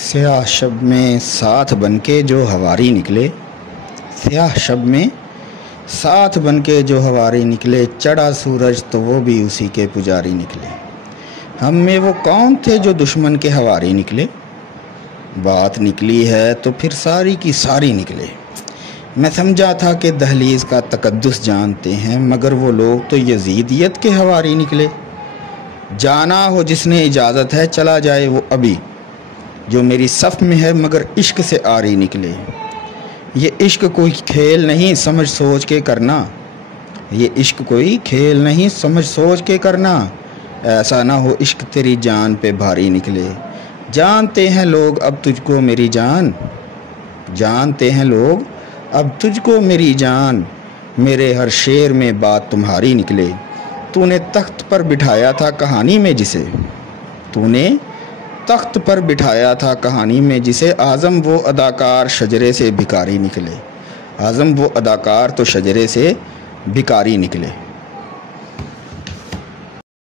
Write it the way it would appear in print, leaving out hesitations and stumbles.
سیاہ شب میں ساتھ بن کے جو ہواری نکلے، سیاہ شب میں ساتھ بن کے جو ہواری نکلے، چڑھا سورج تو وہ بھی اسی کے پجاری نکلے۔ ہم میں وہ کون تھے جو دشمن کے ہواری نکلے؟ بات نکلی ہے تو پھر ساری کی ساری نکلے۔ میں سمجھا تھا کہ دہلیز کا تقدس جانتے ہیں، مگر وہ لوگ تو یزیدیت کے ہواری نکلے۔ جانا ہو جس نے اجازت ہے چلا جائے وہ ابھی، جو میری صف میں ہے مگر عشق سے آری نکلے۔ یہ عشق کوئی کھیل نہیں سمجھ سوچ کے کرنا، یہ عشق کوئی کھیل نہیں سمجھ سوچ کے کرنا، ایسا نہ ہو عشق تیری جان پہ بھاری نکلے۔ جانتے ہیں لوگ اب تجھ کو میری جان، جانتے ہیں لوگ اب تجھ کو میری جان، میرے ہر شعر میں بات تمہاری نکلے۔ تو نے تخت پر بٹھایا تھا کہانی میں جسے، تو نے تخت پر بٹھایا تھا کہانی میں جسے، اعظم وہ اداکار شجرے سے بھکاری نکلے، اعظم وہ اداکار تو شجرے سے بھکاری نکلے۔